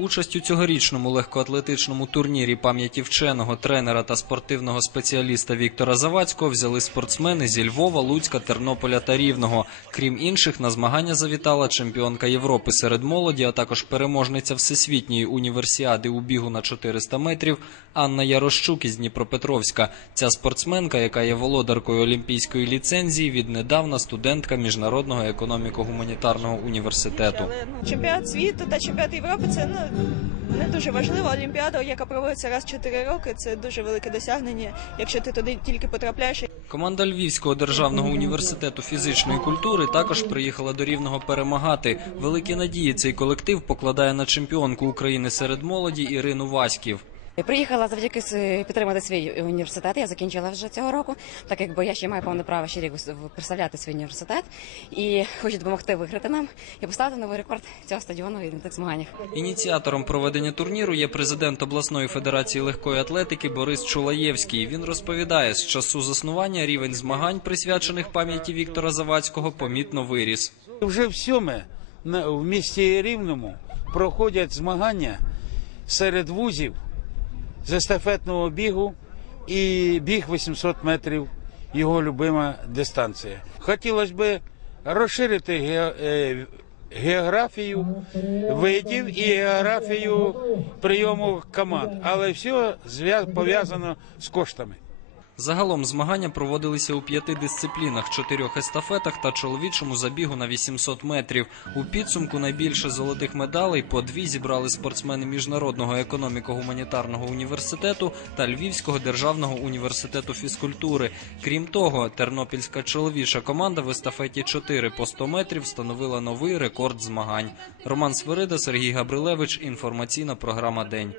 Участь у цьогорічному легкоатлетичному турнірі пам'яті вченого тренера та спортивного спеціаліста Віктора Завадського взяли спортсмени зі Львова, Луцька, Тернополя та Рівного. Крім інших, на змагання завітала чемпіонка Європи серед молоді, а також переможниця всесвітньої універсіади у бігу на 400 метрів Анна Ярощук із Дніпропетровська. Ця спортсменка, яка є володаркою олімпійської ліцензії, віднедавна студентка міжнародного економіко-гуманітарного університету. Ну, чемпіонат світу та чемпіонат Європи це ну не дуже важливо. Олімпіада, яка проводиться раз 4 роки, це дуже велике досягнення. Якщо ти туди тільки потрапляєш, Команда Львівського державного університету фізичної культури також приїхала до Рівного перемагати. Великі надії цей колектив покладає на чемпіонку України серед молоді Ірину Васьків. Приїхала завдяки с- підтримати свій університет. Я закінчила вже цього року, так якби я ще маю повне право ще рік представляти свій університет і хочу допомогти виграти нам і поставити новий рекорд цього стадіону і на тих змаганнях. Ініціатором проведення турніру є президент обласної федерації легкої атлетики Борис Чулаєвський. Він розповідає, з часу заснування рівень змагань, присвячених пам'яті Віктора Завадського, помітно виріс. Вже в сьоме в місті Рівному проходять змагання серед вузів з естафетного бігу і біг 800 метрів, його любима дистанція. Хотілося б розширити е, географію видів і географію прийому команд, але все пов'язано з коштами. Загалом змагання проводилися у п'яти дисциплінах: чотирьох естафетах та чоловічому забігу на 800 метрів. У підсумку найбільше золотих медалей по дві зібрали спортсмени міжнародного економіко-гуманітарного університету та Львівського державного університету фізкультури. Крім того, тернопільська чоловіча команда в естафеті 4 по 100 метрів встановила новий рекорд змагань. Роман Свирида, Сергій Габрилевич. Інформаційна програма День.